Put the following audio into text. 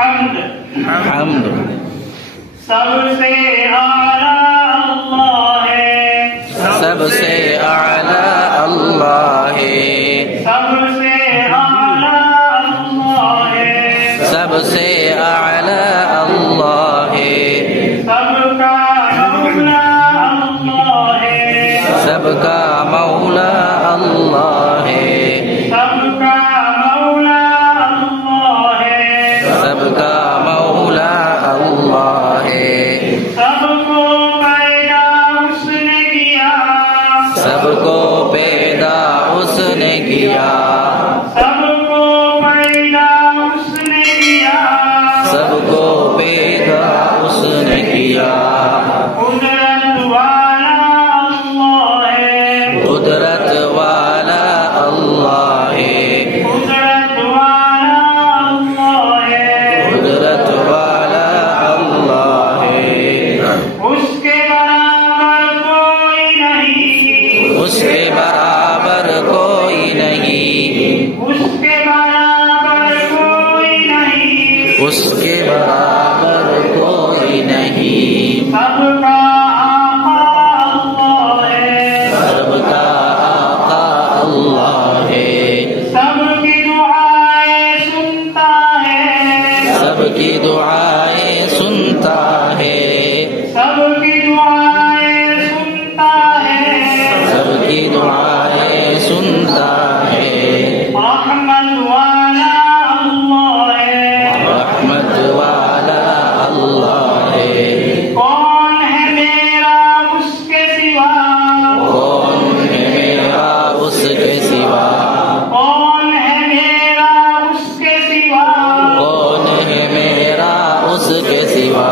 حمد سب سے اعلیٰ اللہ ہے، سب سے اعلیٰ اللہ ہے، سب سے اعلیٰ اللہ ہے، سب سے اعلیٰ اللہ ہے، سب کا مولا اللہ ہے، سب کا مولا اللہ ہے، سب کا مولا اللہ ہے، سب کا مولا اللہ ہے، سب کو پیدا اس نے کیا، سب کو پیدا اس نے کیا، سب کو پیدا اس نے کیا، سب کو پیدا اس نے کیا، قدرت والا اللہ ہے، قدرت والا اللہ ہے، قدرت والا اللہ ہے، قدرت والا اللہ ہے، اس کے برابر کوئی نہیں، اس کے برابر کوئی نہیں، اس کے برابر کوئی نہیں، اس کے برابر کوئی نہیں، سب کا آقا اللہ ہے، سب کا آقا اللہ ہے، سب کی دعائیں سنتا ہے، سب کی دعائیں سنتا ہے، سب کی دعائیں سنتا ہے، سب کی دعائیں سنتا ہے، رحمت والا اللہ ہے، رحمت والا اللہ ہے، کون ہے میرا اس کے سوا، کون ہے میرا اس کے سوا، کون ہے میرا اس کے سوا، کون ہے میرا اس کے سوا،